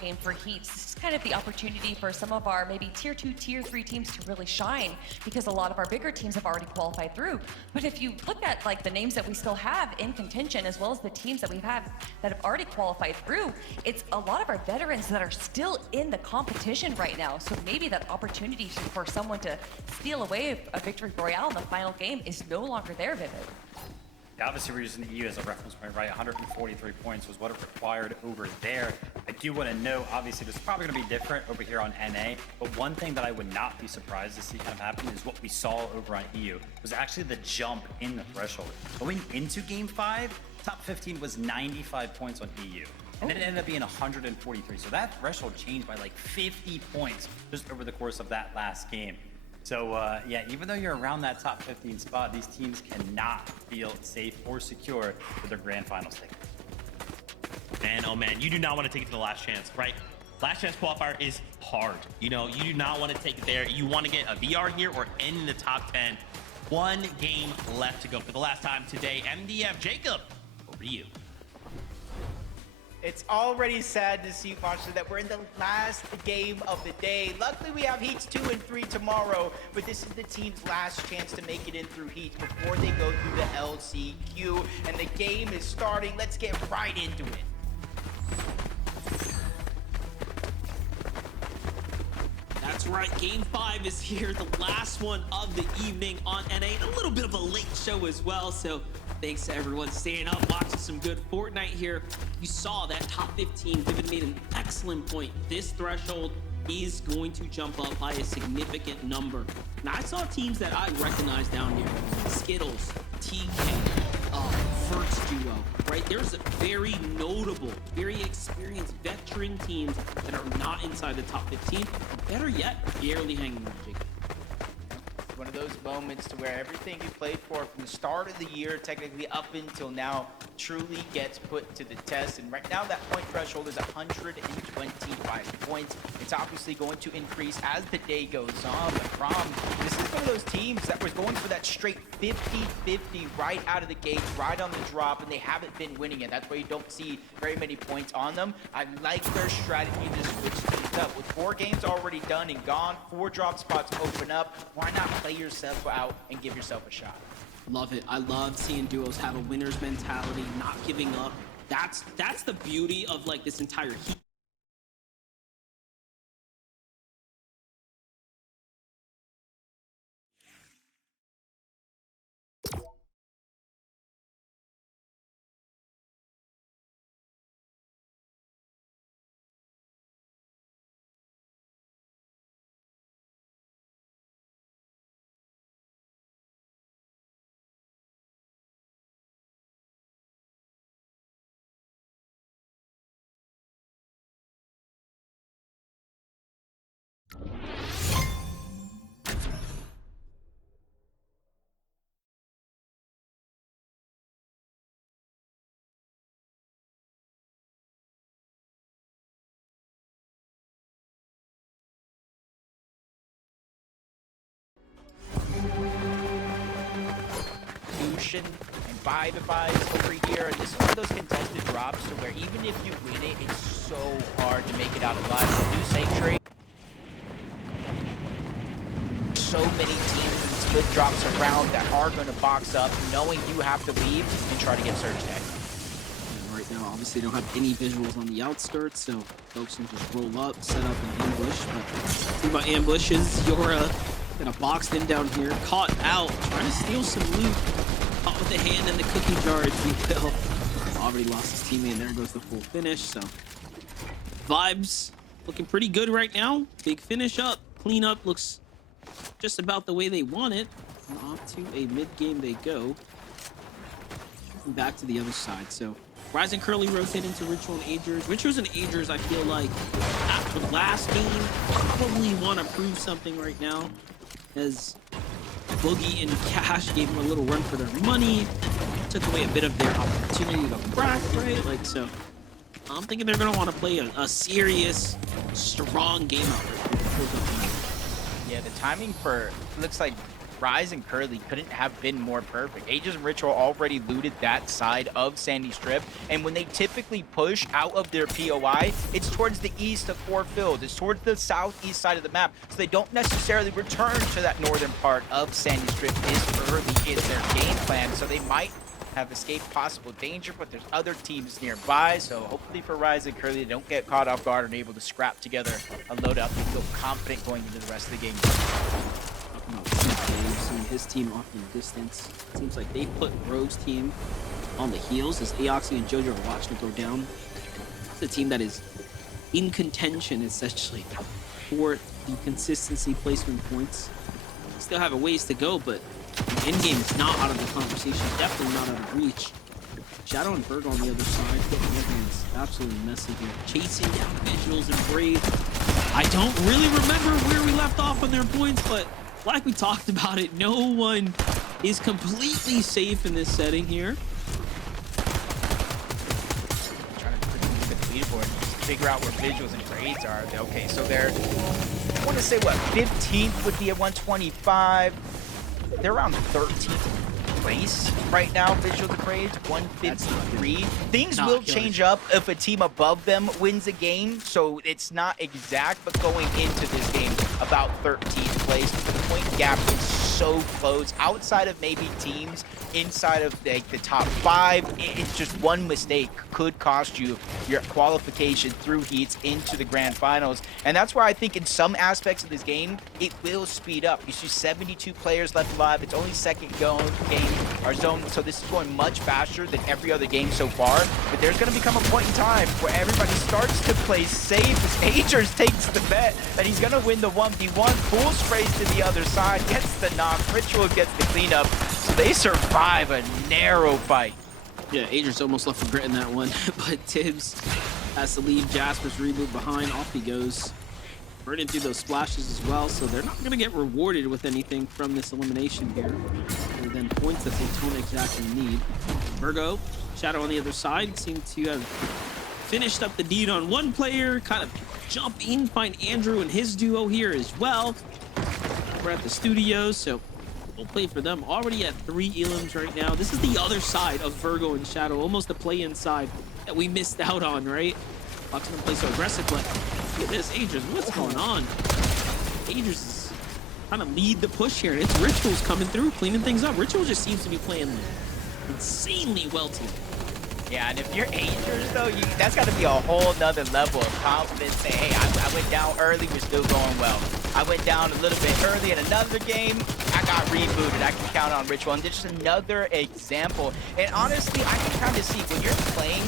game for Heats. This is kind of the opportunity for some of our maybe tier 2, tier 3 teams to really shine, because a lot of our bigger teams have already qualified through. But if you look at like the names that we still have in contention, as well as the teams that we have that have already qualified through, it's a lot of our veterans that are still in the competition right now. So maybe that opportunity for someone to steal away a victory royale in the final game is no longer there, Vivid. Yeah, obviously, we're using the EU as a reference point, right? 143 points was what it required over there. I do want to know, obviously, this is probably going to be different over here on NA, but one thing that I would not be surprised to see kind of happen is what we saw over on EU was actually the jump in the threshold. Going into Game 5, top 15 was 95 points on EU. And then it ended up being 143. So that threshold changed by like 50 points just over the course of that last game. So yeah, even though you're around that top 15 spot, these teams cannot feel safe or secure with their grand finals ticket. Man, oh man, you do not want to take it to the last chance, right? Last chance qualifier is hard. You know, you do not want to take it there. You want to get a VR here or end in the top 10. One game left to go for the last time today. MDF, Jacob, over to you. It's already sad to see, Monster, that we're in the last game of the day. Luckily, we have Heats 2 and 3 tomorrow, but this is the team's last chance to make it in through Heats before they go through the LCQ, and the game is starting. Let's get right into it. That's right, Game 5 is here, the last one of the evening on NA. A little bit of a late show as well, so thanks to everyone staying up, watching some good Fortnite here. You saw that top 15. Vivid made an excellent point. This threshold is going to jump up by a significant number. Now, I saw teams that I recognize down here. Skittles, TK, First Duo, right? There's a very notable, very experienced veteran teams that are not inside the top 15. Better yet, barely hanging with Jacob. One of those moments to where everything you played for from the start of the year, technically up until now, truly gets put to the test. And right now, that point threshold is 125 points. It's obviously going to increase as the day goes on. But Prom, this is one of those teams that was going for that straight 50-50 right out of the gates, right on the drop, and they haven't been winning it. That's why you don't see very many points on them. I like their strategy to switch things up. With 4 games already done and gone, 4 drop spots open up, why not play yourself out and give yourself a shot? Love it. I love seeing duos have a winner's mentality, not giving up. That's the beauty of like this entire Heat. And buy the buys over here, and this is one of those contested drops to where even if you win it, it's so hard to make it out alive. So do Sanctuary. So many teams and split drops around that are going to box up, knowing you have to leave and try to get Surge Tag. Right now, obviously, don't have any visuals on the outskirts, so folks can just roll up, set up an ambush. But the thing about ambush is you're gonna box them down here, caught out, trying to steal some loot. Caught with the hand in the cookie jar, if you will. Already lost his teammate, and there goes the full finish. So vibes looking pretty good right now. Big finish up, clean up, looks just about the way they want it. And off to a mid game they go. And back to the other side. So Rise and Curly rotate into Ritual and Agers. Rituals and Agers, I feel like after last game, probably want to prove something right now, as Boogie and Cash gave them a little run for their money, took away a bit of their opportunity to crack, right? Like, so I'm thinking they're gonna want to play a serious, strong game out there. Yeah, the timing for looks like Rise and Curly couldn't have been more perfect. Aegis and Ritual already looted that side of Sandy Strip, and when they typically push out of their POI, it's towards the east of Fort Field. It's towards the southeast side of the map, so they don't necessarily return to that northern part of Sandy Strip as early is their game plan, so they might have escaped possible danger, but there's other teams nearby, so hopefully for Rise and Curly, they don't get caught off guard and able to scrap together a loadout and feel confident going into the rest of the game. Talking about CK, seeing his team off in the distance. Seems like they put Rogue's team on the heels as Aoxy and Jojo are watching it go down. It's a team that is in contention, essentially, for the consistency placement points. Still have a ways to go, but the end game is not out of the conversation, definitely not out of reach. Shadow and Virgo on the other side, getting their hands absolutely messy here. Chasing down Visuals and Brave. I don't really remember where we left off on their points, but like we talked about it, no one is completely safe in this setting here. Trying to look at the leaderboard and figure out where Visuals and Braids are. Okay, so they're, I want to say, what, 15th would be at 125. They're around 13th place right now, Visuals and Braids, 153. Things will change up if a team above them wins a game, so it's not exact, but going into this game, about 13th place. The point gap is so close. Outside of maybe teams inside of the top 5, it's just one mistake could cost you your qualification through heats into the grand finals. And that's why I think in some aspects of this game, it will speed up. You see 72 players left alive. It's only second game or zone, so this is going much faster than every other game so far. But there's going to become a point in time where everybody starts to play safe as Agers takes the bet that he's going to win the 1v1. Pool sprays to the other side, gets the knock. Ritual gets the cleanup, so they survive a narrow fight. Yeah, Agers almost left for grit in that one, but Tibbs has to leave Jasper's reboot behind. Off he goes. Burning through those splashes as well, so they're not going to get rewarded with anything from this elimination here, other than points that they don't exactly need. Virgo, Shadow on the other side, seem to have finished up the deed on one player, kind of jump in, find Andrew and his duo here as well. We're at the studios, so we'll play for them. Already at 3 elims right now. This is the other side of Virgo and Shadow, almost the play-in side that we missed out on, right? Fox gonna play so aggressive, but look at this, Agers, what's going on? Agers is trying to lead the push here, and it's Rituals coming through, cleaning things up. Ritual just seems to be playing insanely well today. Yeah, and if you're Agers, though, that's got to be a whole nother level of confidence. Say, hey, I went down early, we're still going well. I went down a little bit early in another game, I got rebooted. I can count on Ritual, and this is another example. And honestly, I can kind of see when you're playing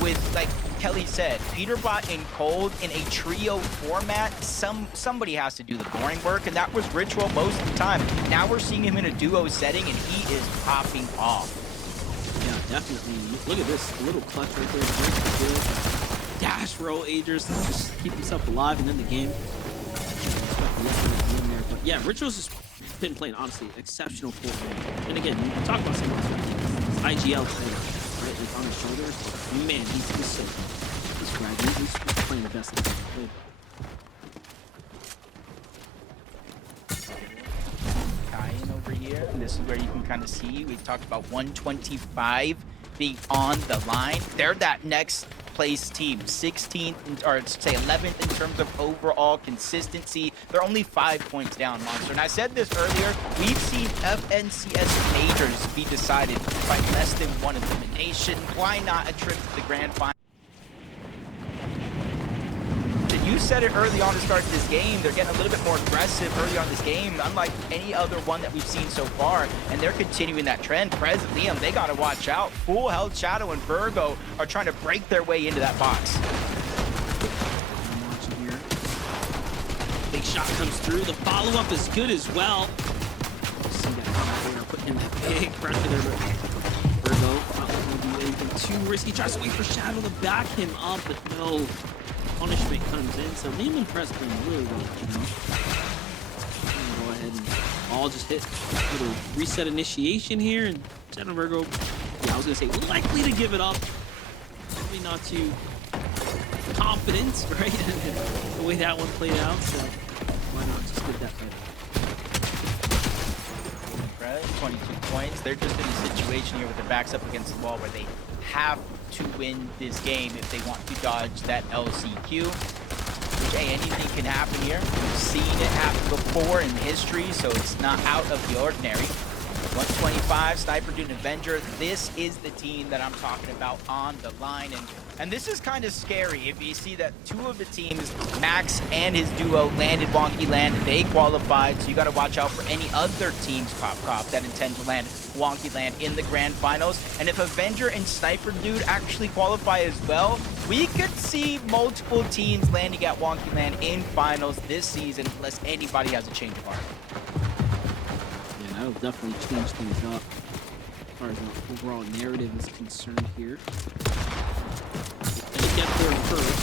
with, like Kelly said, Peterbot and Cold in a trio format, somebody has to do the boring work, and that was Ritual most of the time. Now we're seeing him in a duo setting, and he is popping off. Yeah, definitely. Look at this little clutch right there. Dash roll Agers to just keep himself alive and in the game. But yeah, Ritual's just been playing, honestly, exceptional Fortnite. And again, you talk about some of these IGL players, right? Like on his shoulders. Man, he's so good. He's grabbing. He's playing the best that he's played. Over here, and this is where you can kind of see we talked about 125 being on the line. They're that next place team, 16th or say 11th in terms of overall consistency. They're only 5 points down, Monster. And I said this earlier, we've seen FNCS majors be decided by less than one elimination. Why not a trip to the grand final? You said it early on to start this game. They're getting a little bit more aggressive early on this game, unlike any other one that we've seen so far, and they're continuing that trend. Prez and Liam, they got to watch out. Full Health, Shadow, and Virgo are trying to break their way into that box. I'm watching here. Big shot comes through. The follow-up is good as well. See that they're putting in that big pressure there, but Virgo not looking to do anything too risky. Tries to wait for Shadow to back him up, but no. Punishment comes in, so Liam and Press playing really well, you know. Go ahead and all just hit a little reset initiation here, and Shadow Virgo, yeah, I was gonna say likely to give it up. Probably not too confident, right? The way that one played out, so why not just get that better? Prez, 22 points. They're just in a situation here with their backs up against the wall where they have to win this game if they want to dodge that LCQ. Which, hey, anything can happen here. We've seen it happen before in history, so it's not out of the ordinary. 125, Sniper Dude Avenger. This is the team that I'm talking about on the line. And this is kind of scary if you see that two of the teams, Max and his duo, landed Wonky Land. They qualified, so you got to watch out for any other teams, Cop, that intend to land Wonky Land in the grand finals. And if Avenger and Sniper Dude actually qualify as well, we could see multiple teams landing at Wonky Land in finals this season, unless anybody has a change of heart. That'll definitely change things up as far as the overall narrative is concerned here. Gotta get there first.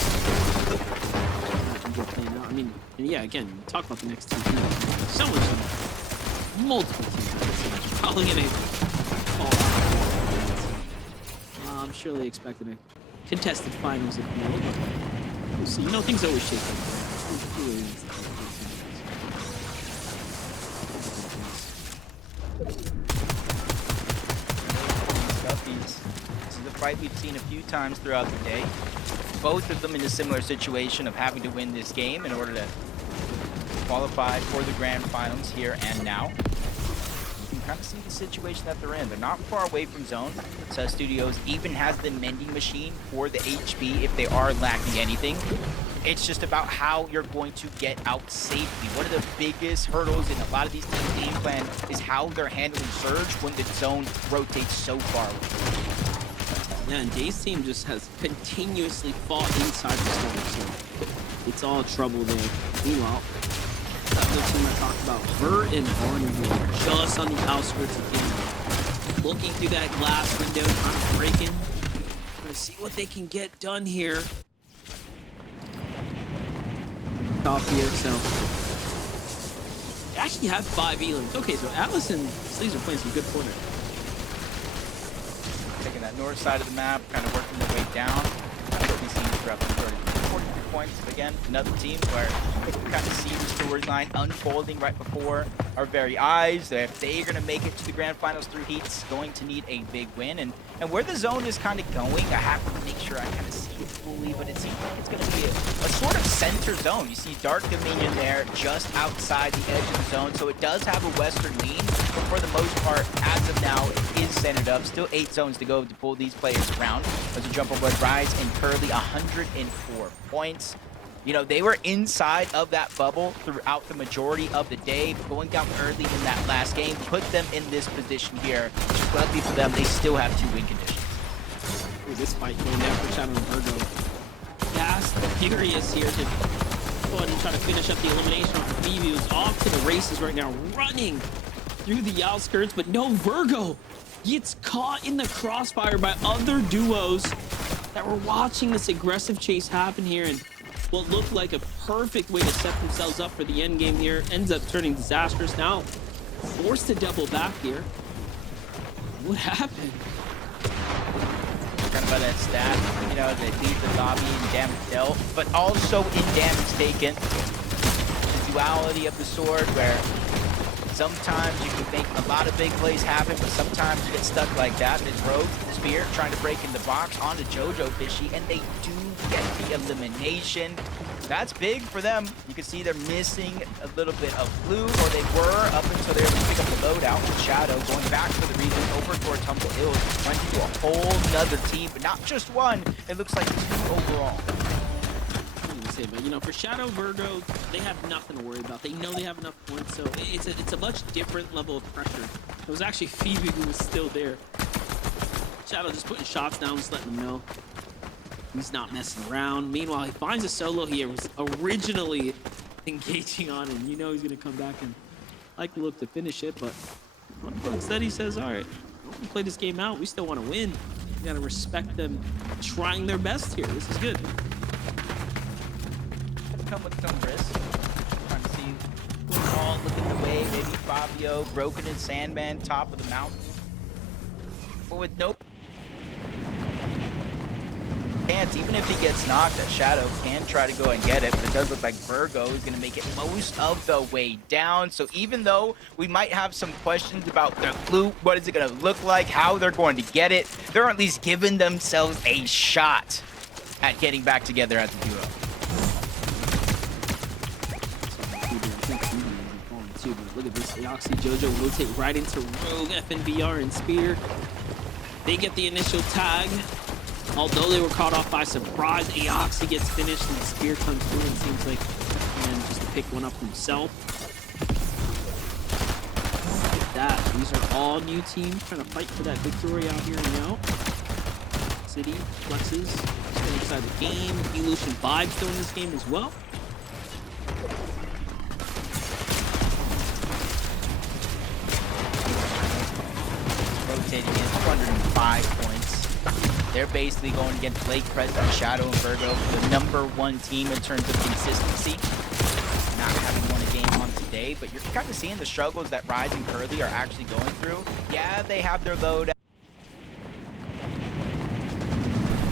I mean, and yeah, again, talk about the next two teams. Someone's multiple teams probably gonna fall out. I'm sure they expected a contested finals if you will, but we'll see. You know, things always shake out. This is a fight we've seen a few times throughout the day. Both of them in a similar situation of having to win this game in order to qualify for the grand finals here and now. You can kind of see the situation that they're in. They're not far away from zone. Cess Studios even has the mending machine for the HP if they are lacking anything. It's just about how you're going to get out safely. One of the biggest hurdles in a lot of these teams' game plan is how they're handling Surge when the zone rotates so far away. Yeah, and Day's team just has continuously fought inside the storm, so it's all trouble there. Meanwhile, that other team I talked about, Vert and Barney, just on the outskirts again, looking through that glass window, trying to break in, trying to see what they can get done here. Off here, so they actually have 5 elims. Okay, so Atlas and Sleeves are playing some good Fortnite. Taking that north side of the map, kind of working their way down. That's what we've seen throughout the 43 points. Again, another team where we can kind of see the storyline unfolding right before our very eyes. If they're going to make it to the grand finals through heats, going to need a big win. And where the zone is kind of going, I have to make sure I kind of see it fully, but it seems like it's going to be a sort of center zone. You see Dark Dominion there just outside the edge of the zone, so it does have a western lean, but for the most part, as of now, it is centered up. Still 8 zones to go to pull these players around. As a jumper would rise and Curly 104 points. You know, they were inside of that bubble throughout the majority of the day, but going down early in that last game put them in this position here. Just luckily for them, they still have 2 win conditions. Ooh, this fight going down for Shadow and Virgo. Fast, furious here to go ahead and try to finish up the elimination on Phoebe, who's off to the races right now, running through the outskirts, but no, Virgo gets caught in the crossfire by other duos that were watching this aggressive chase happen here, and what looked like a perfect way to set themselves up for the end game here ends up turning disastrous. Now forced to double back here. What happened? Kind of by that stat, you know, they leave the lobby in damage dealt, but also in damage taken. The duality of the sword, where sometimes you can make a lot of big plays happen, but sometimes you get stuck like that. There's Rogue, Spear, trying to break in the box onto Jojo Fishy, and they do get the elimination. That's big for them. You can see they're missing a little bit of blue, or they were up until they were able to pick up the loadout with Shadow, going back for the region over towards Humble Hills, running into a whole nother team, but not just one. It looks like 2 overall. Say, but you know, for Shadow Virgo, they have nothing to worry about. They know they have enough points, so it's a much different level of pressure. It was actually Phoebe who was still there. Shadow just putting shots down, just letting them know he's not messing around. Meanwhile, he finds a solo he was originally engaging on, and you know he's gonna come back and likely look to finish it, but instead he says, all right, we play this game out. We still want to win. We gotta respect them trying their best here. This is good. Come with some risk. Trying to see who's all looking the way. Maybe Fabio, Broken and Sandman, top of the mountain. But with nope. chance. Even if he gets knocked, that Shadow can try to go and get it, but it does look like Virgo is going to make it most of the way down. So even though we might have some questions about the loot, what is it going to look like, how they're going to get it, they're at least giving themselves a shot at getting back together as a duo. But look at this, Eoxy Jojo rotate right into Rogue, FNBR, and Spear. They get the initial tag. Although they were caught off by surprise, Eoxy gets finished and Spear comes through and seems like and just to pick one up himself. Look at that. These are all new teams trying to fight for that victory out here now. City flexes still inside the game. Elution Vibe still in this game as well. Rotating in 205 points. They're basically going against Blake, President, Shadow, and Virgo, the #1 team in terms of consistency. Not having won a game on today, but you're kind of seeing the struggles that Rise and Curly are actually going through. Yeah, they have their load.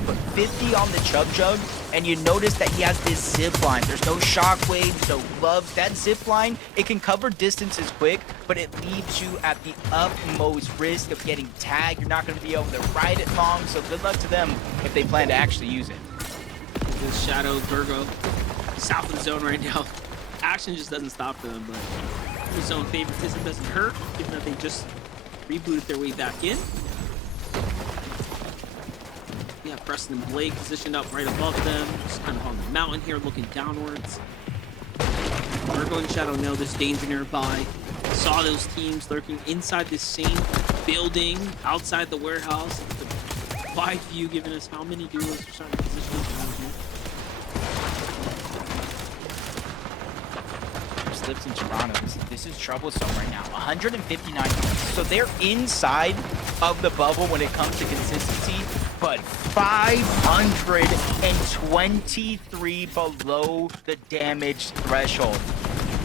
Put 50 on the Chub Jug, and you notice that he has this zip line. There's no shockwaves, no gloves. That zip line, it can cover distances quick, but it leaves you at the utmost risk of getting tagged. You're not going to be able to ride it long, so good luck to them if they plan to actually use it. This Shadow, Virgo, south of the zone right now. Action just doesn't stop for them, but the zone favoritism doesn't hurt, given that they just rebooted their way back in. Yeah, Preston and Blake positioned up right above them, just kind of on the mountain here, looking downwards. Virgo and Shadow know there's danger nearby. Saw those teams lurking inside this same building, outside the warehouse. The wide view giving us how many duos are starting to position around here. Slips in Toronto. This is troublesome right now. 159 points. So they're inside of the bubble when it comes to consistency, but 523 below the damage threshold.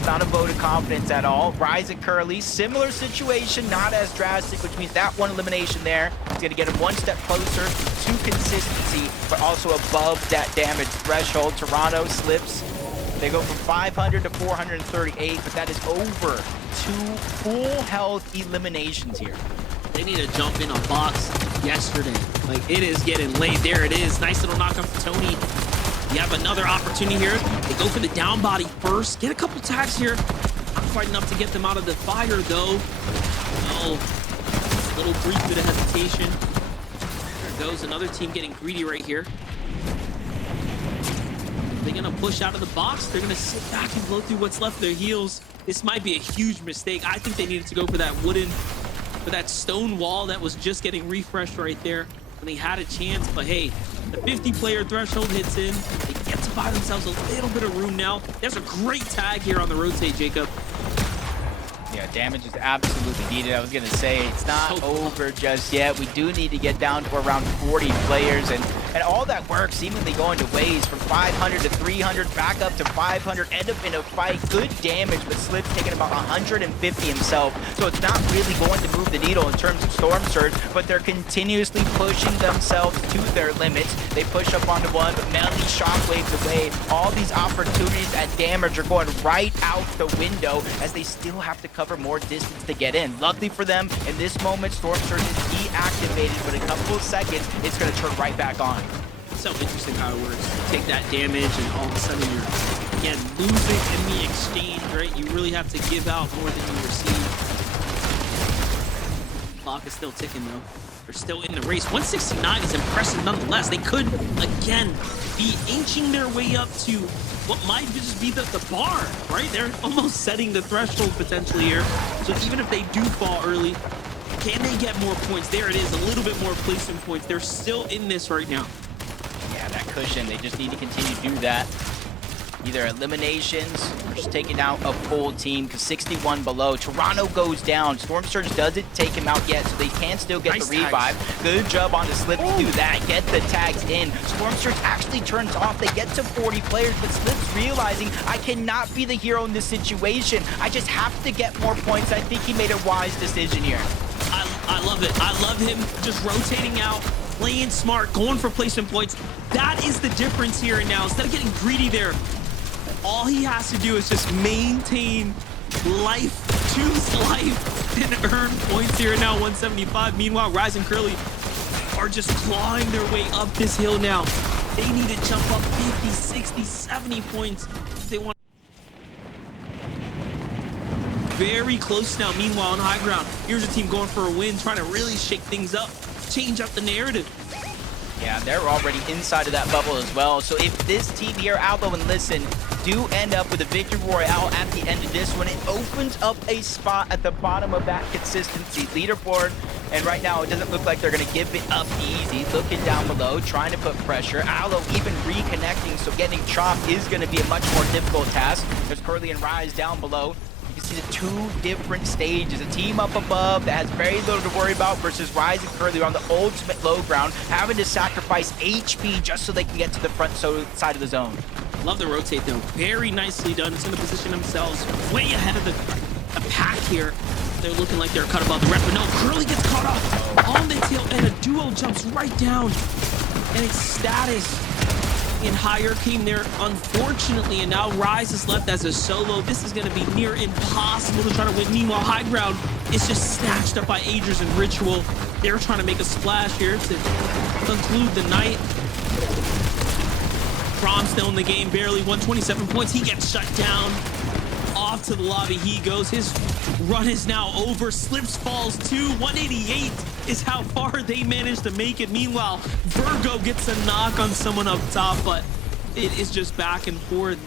Not a vote of confidence at all. Rise and Curly, similar situation, not as drastic, which means that one elimination there is going to get him one step closer to consistency, but also above that damage threshold. Toronto slips. They go from 500 to 438, but that is over 2 full health eliminations here. They need to jump in a box yesterday. Like, it is getting late. There it is. Nice little knock for Tony. You have another opportunity here. They go for the down body first. Get a couple tags here. Not quite enough to get them out of the fire, though. Oh, a little brief bit of hesitation. There goes another team getting greedy right here. They're going to push out of the box. They're going to sit back and blow through what's left of their heals. This might be a huge mistake. I think they needed to go for that that stone wall that was just getting refreshed right there when they had a chance. But hey, the 50-player threshold hits in. They get to buy themselves a little bit of room now. There's a great tag here on the rotate, Jacob. Yeah, damage is absolutely needed. I was going to say, it's not over just yet. We do need to get down to around 40 players, and all that work seemingly going to waste from 500 to 300, back up to 500, end up in a fight. Good damage, but Slip's taking about 150 himself, so it's not really going to move the needle in terms of Storm Surge, but they're continuously pushing themselves to their limits. They push up onto one, but Melly shockwaves away. All these opportunities at damage are going right out the window as they still have to cover more distance to get in. Luckily for them, in this moment, Storm Surge is deactivated, but in a couple of seconds, it's going to turn right back on. So interesting how it works. You take that damage, and all of a sudden you're, again, losing in the exchange, right? You really have to give out more than you receive. Clock is still ticking, though. They're still in the race. 169 is impressive nonetheless. They could, again, be inching their way up to what might just be the bar, right? They're almost setting the threshold potentially here. So even if they do fall early, can they get more points? There it is, a little bit more placement points. They're still in this right now. Yeah, that cushion, they just need to continue to do that. Either eliminations or just taking out a full team, because 61 below. Toronto goes down. Storm Surge doesn't take him out yet, so they can still get the revive. Good job on the Slip to do that. Get the tags in. Storm Surge actually turns off. They get to 40 players, but Slip's realizing, I cannot be the hero in this situation. I just have to get more points. I think he made a wise decision here. I love it. I love him just rotating out, playing smart, going for placement points. That is the difference here and now. Instead of getting greedy there, all he has to do is just maintain life, choose life, and earn points here and now. 175. Meanwhile, Rise and Curly are just clawing their way up this hill now. They need to jump up 50, 60, 70 points if they want. Very close now. Meanwhile, on high ground, here's a team going for a win, trying to really shake things up, change up the narrative. Yeah, they're already inside of that bubble as well. So if this team here, Aldo and Listen, do end up with a victory royale at the end of this one, it opens up a spot at the bottom of that consistency leaderboard. And right now, it doesn't look like they're going to give it up easy. Looking down below, trying to put pressure. Aldo even reconnecting, so getting chopped is going to be a much more difficult task. There's Curly and Rise down below. You see the two different stages. A team up above that has very little to worry about versus Rise and Curly on the ultimate low ground, having to sacrifice HP just so they can get to the front side of the zone. Love the rotate though. Very nicely done. It's in the position themselves way ahead of the pack here. They're looking like they're cut above the rep, but no, Curly gets caught up on the tail, and a duo jumps right down. And it's status in higher came there, unfortunately, and now Rise is left as a solo. This is going to be near impossible to try to win. Meanwhile, high ground is just snatched up by Agers and Ritual. They're trying to make a splash here to conclude the night. Prom still in the game, barely 127 points. He gets shut down. Off to the lobby he goes. His run is now over. Slips, falls to 188 is how far they managed to make it. Meanwhile, Virgo gets a knock on someone up top, but it is just back and forth.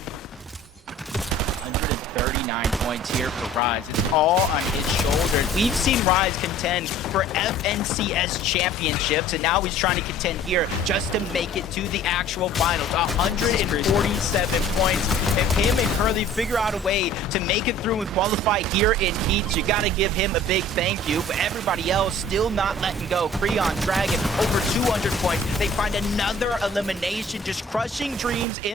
139 points here for Rise. It's all on his shoulders. We've seen Rise contend for FNCS championships, and now he's trying to contend here just to make it to the actual finals. 147 points. If him and Curly figure out a way to make it through and qualify here in Heats, you got to give him a big thank you. But everybody else still not letting go. Creon, Dragon, over 200 points. They find another elimination, just crushing dreams in.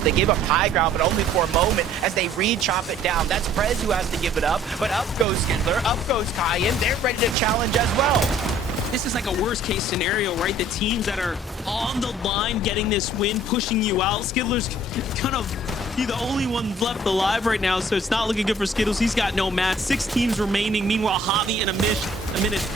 They give up high ground, but only for a moment as they re-chop it down. That's Prez who has to give it up, but up goes Skindler, up goes Kyan. They're ready to challenge as well. This is like a worst case scenario, right? The teams that are on the line getting this win, pushing you out. Skidler's kind of the only one left alive right now, so it's not looking good for Skittles. He's got no match. 6 teams remaining. Meanwhile, Javi and a minute.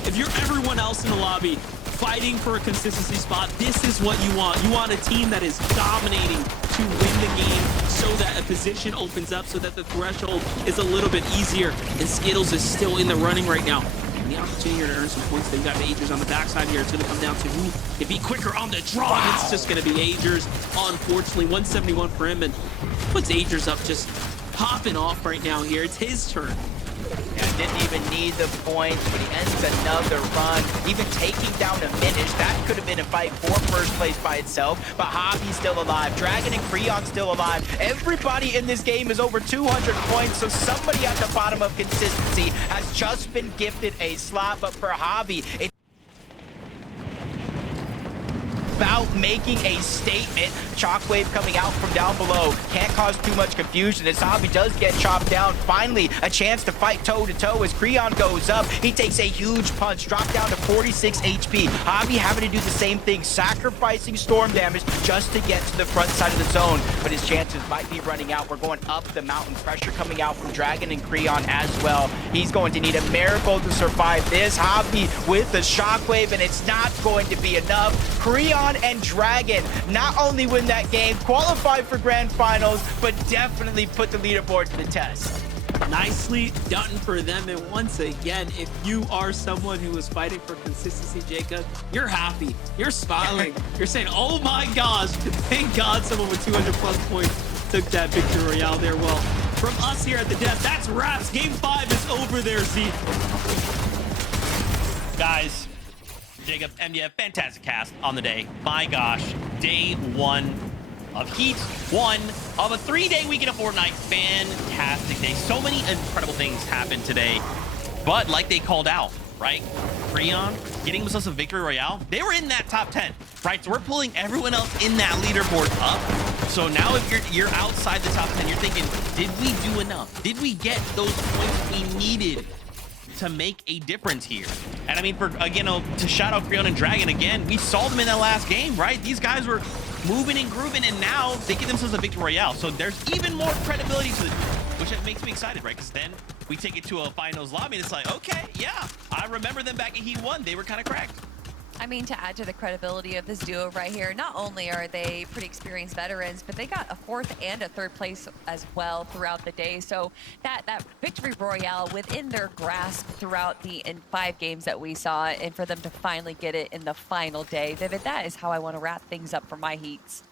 If you're everyone else in the lobby fighting for a consistency spot, this is what you want. You want a team that is dominating to win the game so that a position opens up, so that the threshold is a little bit easier. And Skittles is still in the running right now. And the opportunity here to earn some points. They've got Agers on the backside here. It's going to come down to who can be quicker on the draw. Wow. It's just going to be Agers. Unfortunately, 171 for him, and puts Agers up just popping off right now here. It's his turn. Yeah, didn't even need the points, but he ends another run. Even taking down a Minish, that could have been a fight for first place by itself, but Javi's still alive. Dragon and Creon still alive. Everybody in this game is over 200 points, so somebody at the bottom of consistency has just been gifted a slot, but for Javi, it's about making a statement. Shockwave coming out from down below. Can't cause too much confusion as Javi does get chopped down. Finally, a chance to fight toe-to-toe as Creon goes up. He takes a huge punch, dropped down to 46 HP. Javi having to do the same thing, sacrificing storm damage just to get to the front side of the zone. But his chances might be running out. We're going up the mountain. Pressure coming out from Dragon and Creon as well. He's going to need a miracle to survive this. Javi with the Shockwave, and it's not going to be enough. Creon and Dragon not only win that game, qualify for grand finals, but definitely put the leaderboard to the test. Nicely done for them. And once again, if you are someone who is fighting for consistency, Jacob, you're happy. You're smiling. You're saying, oh my gosh, thank God someone with 200 plus points took that victory royale there. Well, from us here at the desk, that's wraps. Game 5 is over there, Z. Guys, Jacob, MDF, fantastic cast on the day. My gosh, day 1 of Heat, 1 of a 3-day weekend of Fortnite. Fantastic day. So many incredible things happened today. But like they called out, right? Creon getting themselves a victory royale. They were in that top 10, right? So we're pulling everyone else in that leaderboard up. So now if you're outside the top 10, you're thinking, did we do enough? Did we get those points we needed to make a difference here. And I mean, for again, to shout out Creon and Dragon again, we saw them in that last game, right? These guys were moving and grooving, and now they give themselves a victory royale. So there's even more credibility to it, which makes me excited, right? Because then we take it to a finals lobby, and it's like, okay, yeah, I remember them back in Heat 1. They were kind of cracked. I mean, to add to the credibility of this duo right here, not only are they pretty experienced veterans, but they got a 4th and a 3rd place as well throughout the day. So that victory royale within their grasp throughout the 5 games that we saw, and for them to finally get it in the final day, Vivid, that is how I want to wrap things up for my Heats.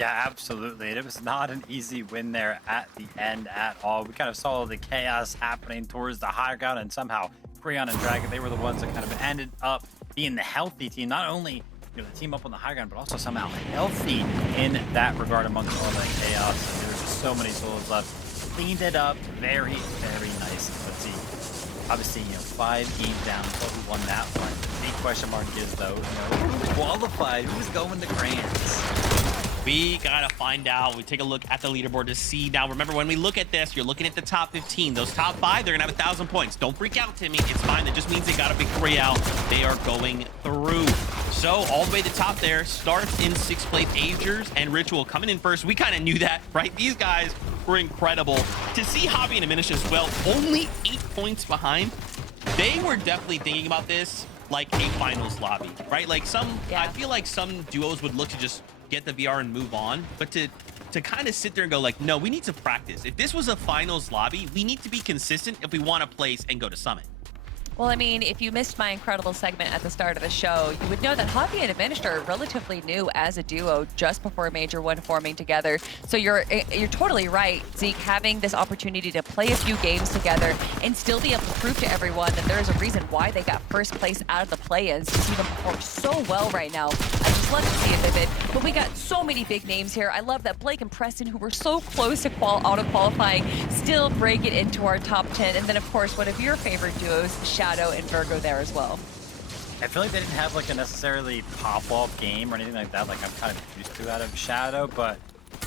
Yeah, absolutely. It was not an easy win there at the end at all. We kind of saw the chaos happening towards the high ground, and somehow Creon and Dragon, they were the ones that kind of ended up being the healthy team. Not only, you know, the team up on the high ground, but also somehow healthy in that regard amongst all that chaos. There was just so many souls left. Cleaned it up. Very, very nice. Let's see. Obviously, you know, 5 games down until we won that one. The big question mark is, though, you know, who's qualified? Who's going to Grands? We gotta find out. We take a look at the leaderboard to see. Now, remember, when we look at this, you're looking at the top 15. Those top 5, they're gonna have 1,000 points. Don't freak out, Timmy. It's fine. That just means they got a victory out. They are going through. So all the way to the top there starts in 6th place Agers and Ritual coming in first. We kind of knew that, right? These guys were incredible. To see Hobby and Diminish as well, only 8 points behind. They were definitely thinking about this like a finals lobby, right? Like I feel like some duos would look to just get the VR and move on, but to kind of sit there and go like, no, we need to practice. If this was a finals lobby, we need to be consistent if we want to place and go to Summit. Well, I mean, if you missed my incredible segment at the start of the show, you would know that Hobby and Administer are relatively new as a duo just before Major 1 forming together. So you're totally right, Zeke, having this opportunity to play a few games together and still be able to prove to everyone that there is a reason why they got 1st place out of the play-ins, to see them perform so well right now. I just love to see it, Vivid. But we got so many big names here. I love that Blake and Preston, who were so close to auto-qualifying, still break it into our top 10. And then, of course, one of your favorite duos, Shadow and Virgo there as well. I feel like they didn't have like a necessarily pop-off game or anything like that, like I'm kind of used to out of Shadow, but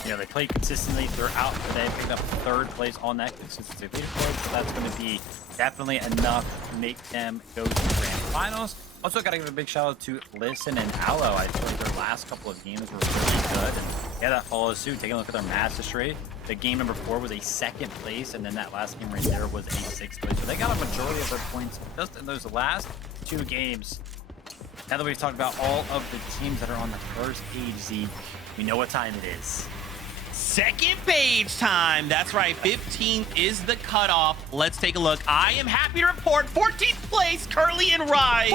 you know, they played consistently throughout the day, picked up 3rd place on that consistency leaderboard, so that's going to be definitely enough to make them go to the grand finals. Also, got to give a big shout out to Listen and Aloe. I feel like their last couple of games were really good, and yeah, that follows suit. Taking a look at their Mastery, the game number 4 was a 2nd place, and then that last game right there was a 6th place. So they got a majority of their points just in those last 2 games. Now that we've talked about all of the teams that are on the first page, Z, we know what time it is. 2nd page time. That's right. 15th is the cutoff. Let's take a look. I am happy to report 14th place, Curly and Rise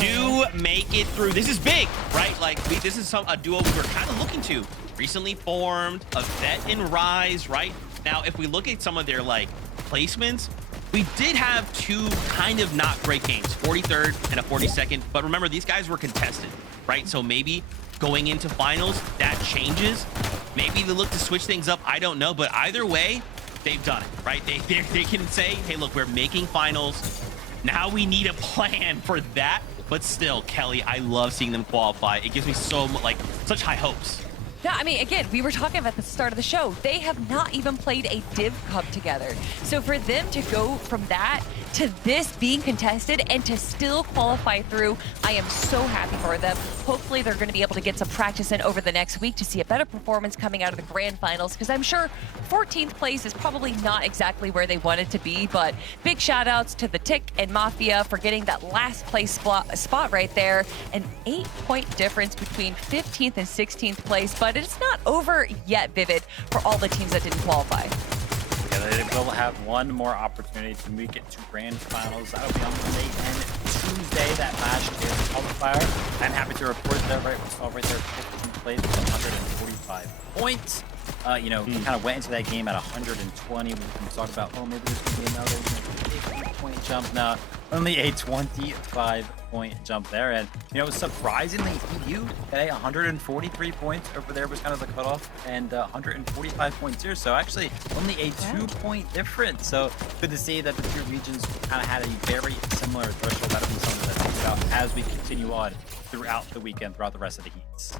do make it through. This is big, right? Like, this is a duo we were kind of looking to. Recently formed, a Vet and Rise, right? Now, if we look at some of their, like, placements, we did have 2 kind of not great games, 43rd and a 42nd. But remember, these guys were contested, right? So maybe going into finals, that changes. Maybe they look to switch things up. I don't know. But either way, they've done it, right? They can say, hey, look, we're making finals. Now we need a plan for that. But still, Kelly, I love seeing them qualify. It gives me such high hopes. Yeah, I mean, again, we were talking about the start of the show. They have not even played a Div Cup together. So for them to go from that to this being contested and to still qualify through, I am so happy for them. Hopefully they're going to be able to get some practice in over the next week to see a better performance coming out of the grand finals, because I'm sure 14th place is probably not exactly where they wanted to be, but big shout outs to the Tick and Mafia for getting that last place spot right there. An 8-point difference between 15th and 16th place, but it's not over yet, Vivid, for all the teams that didn't qualify. Yeah, they will have one more opportunity to make it to grand finals. That'll be on Monday and Tuesday, that last year qualifier. I'm happy to report that right there, 15th place with 145 points. You know, we kind of went into that game at 120. We talked about, oh, maybe there's going to be another 8-point jump. No, only a 25-point jump there. And, you know, surprisingly, EU at 143 points over there was kind of the cutoff, and 145 points here. So actually, only a 2-point difference. So good to see that the 2 regions kind of had a very similar threshold. That'll be something to think about as we continue on throughout the weekend, throughout the rest of the heats.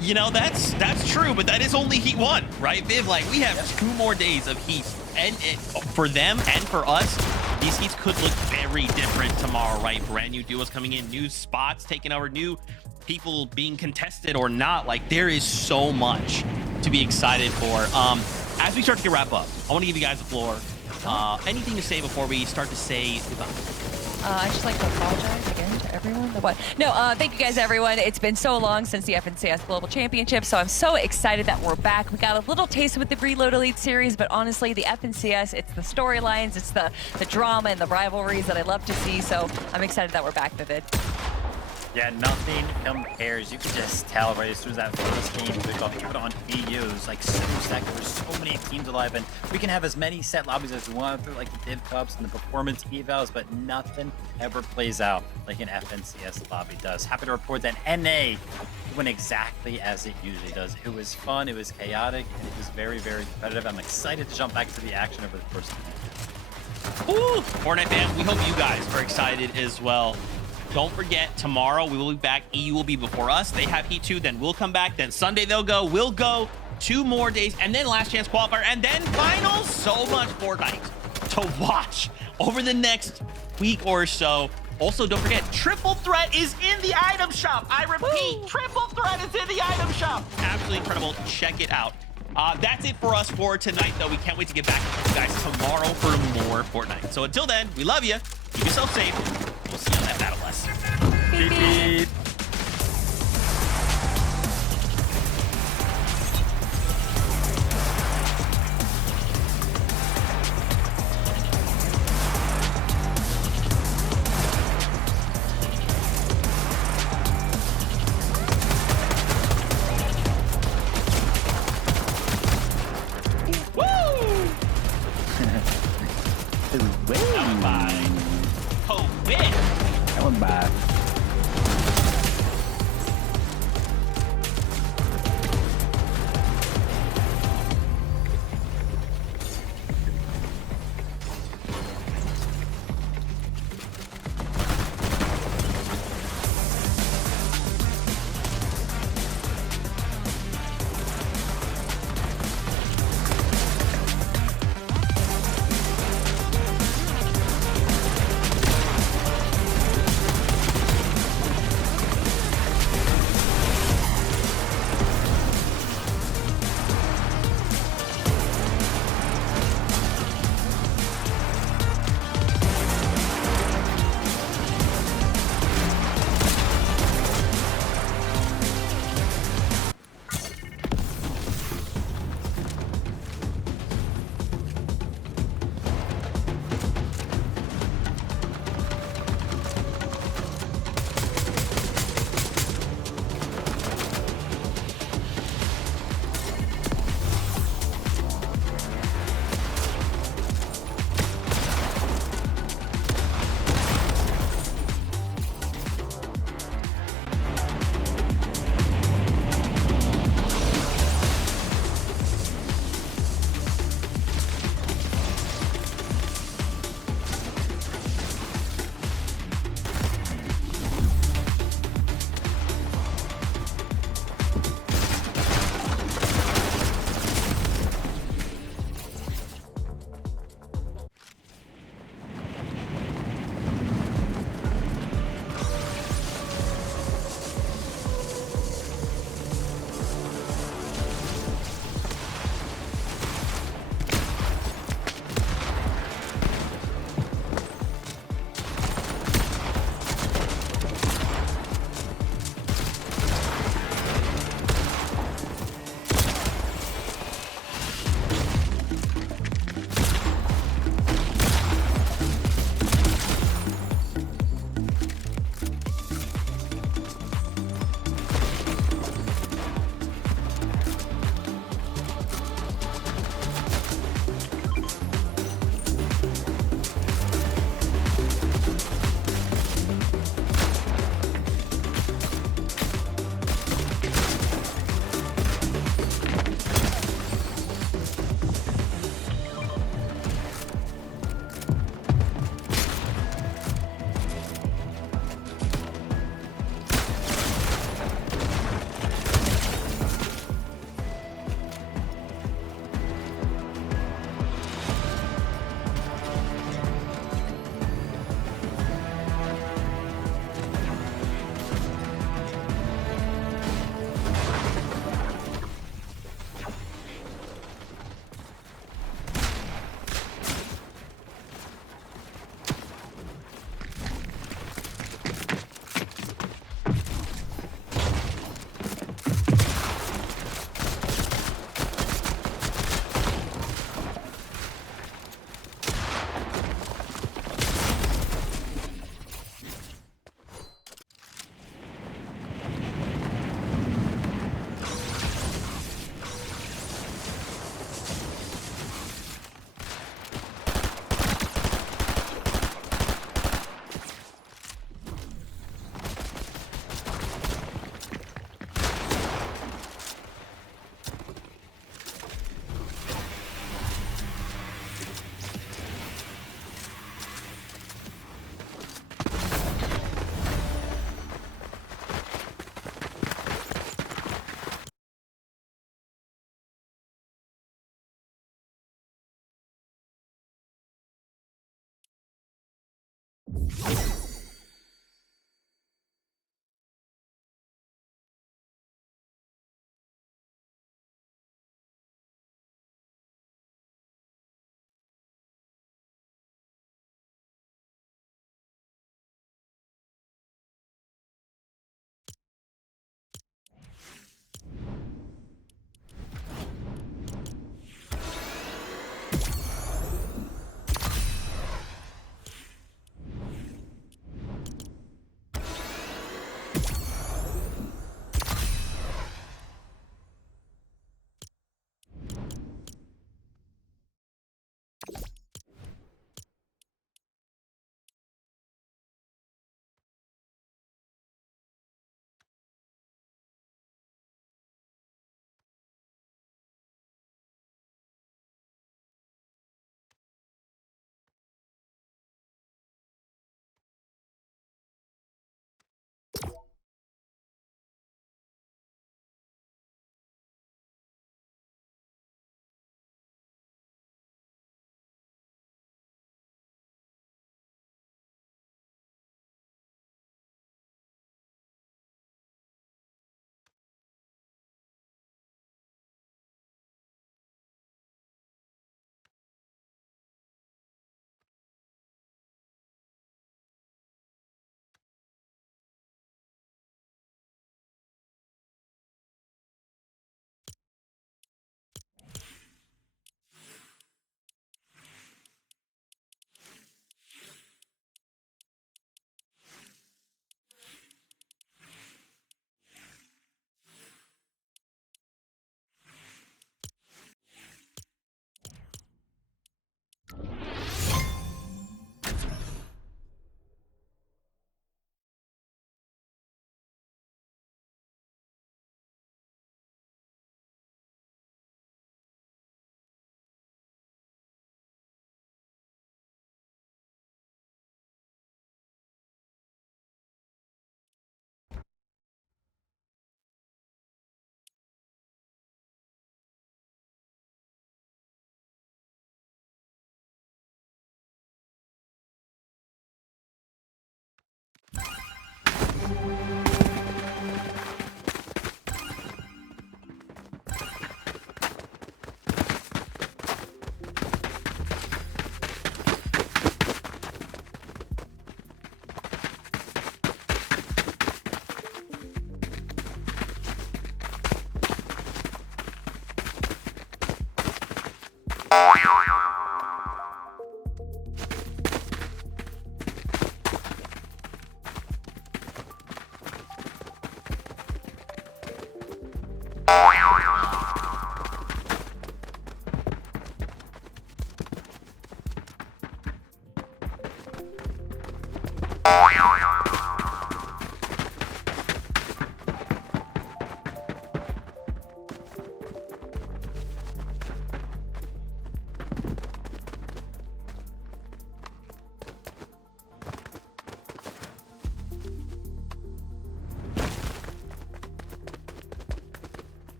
You know, that's true, but that is only Heat 1, right, Viv? Like, we have 2 more days of Heat, and for them and for us, these heats could look very different tomorrow, right? Brand new duos coming in, new spots taking over, new people being contested or not. Like, there is so much to be excited for. As we start to wrap up, I want to give you guys the floor. Anything to say before we start to say goodbye? I just like to apologize again to everyone. Thank you guys, everyone. It's been so long since the FNCS Global Championship, so I'm so excited that we're back. We got a little taste with the Reload Elite series, but honestly, the FNCS, it's the storylines, it's the drama and the rivalries that I love to see, so I'm excited that we're back, Vivid. Yeah, nothing compares. You can just tell right as soon as that first game kicked off, even on EU, it was like so stacked. There's so many teams alive, and we can have as many set lobbies as we want through like the Div Cups and the performance evals, but nothing ever plays out like an FNCS lobby does. Happy to report that NA went exactly as it usually does. It was fun, it was chaotic, and it was very, very competitive. I'm excited to jump back to the action over the course of the night. Ooh, Fortnite fans, we hope you guys are excited as well. Don't forget, tomorrow we will be back. EU will be before us. They have Heat 2, then we'll come back. Then Sunday they'll go. We'll go 2 more days, and then last chance qualifier, and then finals. So much Fortnite to watch over the next week or so. Also, don't forget, Triple Threat is in the item shop. I repeat, Woo! Triple Threat is in the item shop. Absolutely incredible. Check it out. That's it for us for tonight, though. We can't wait to get back to you guys tomorrow for more Fortnite. So until then, we love you. Keep yourself safe. We'll see you on that battle bus. Beep, beep. That one by. Oh, win. That one bad.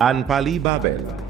Anpali Babel.